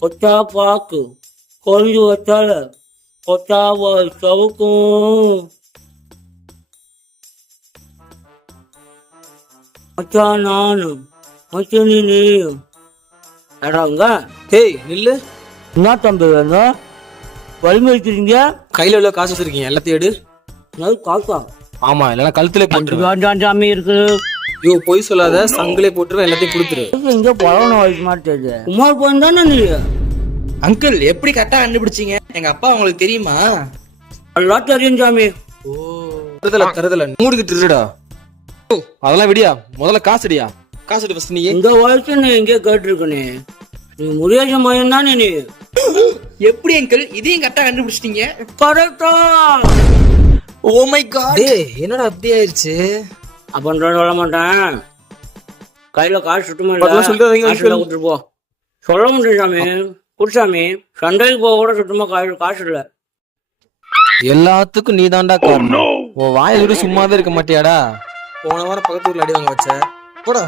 கொத்தா பாக்கு கொஞ்சு வச்சால கொத்தாவா சவுக்கும். மச்சான் நானு மச்சனி நீயும் ஏடாங்க. டேய் நில்லு. என்ன தம்பி வேணும்? வலிமை வச்சிருக்கீங்க. கையில உள்ள காசு வச்சிருக்கீங்க, எல்லாத்தையும் எடு. அது காக்கா ஆமா, இல்லைன்னா கழுத்துல போட்டுருவேன். வேண்டாம் சாமி இருக்கு. ஐயோ பொய் சொல்லாத, சங்கிலே போட்டுருவேன், எல்லாத்தையும் கொடுத்துரு. இங்க பழவன வைக்க மாட்டேது. குமார் போன் தானே நீ? அங்கிள் எப்படி கரெக்டா கண்டுபிடிச்சீங்க? எங்க அப்பா உங்களுக்கு தெரியுமா? எல்லாம் தெரியும் சாமி. ஓ தருதல மூடிக்கிட்டு இருடா. அதெல்லாம் விடியா, முதல்ல காசுடியா. காசு எடு ஃபர்ஸ்ட். நீ இந்த வயசு நீ எங்கே கேட்டிருக்கனே? நீ முருகேச மயம் தானே நீ? எப்படி அங்கிள் இதையும் கரெக்டா கண்டுபிடிச்சிட்டீங்க? கரெக்டா. Oh my god. டேய் என்னடா அப்படி ஆயிருச்சு? அப்பன்ற சொல்ல மாட்டேன். கையில காசு சுத்தமா அதெல்லாம் சொல்லிடாதீங்க காசு கொடுத்துட்டு போ. சொல்ல முடியும் சாமி. குடிசாமி சண்டைக்கு போக கூட சுத்தமா காசு இல்ல. எல்லாத்துக்கும் நீ தாண்டா காரணம். உன் வாயை விட சும்மாவே இருக்க மாட்டியாடா? போன வாரம் பக்கத்து ஊர்ல அடி வாங்க வச்ச போடா.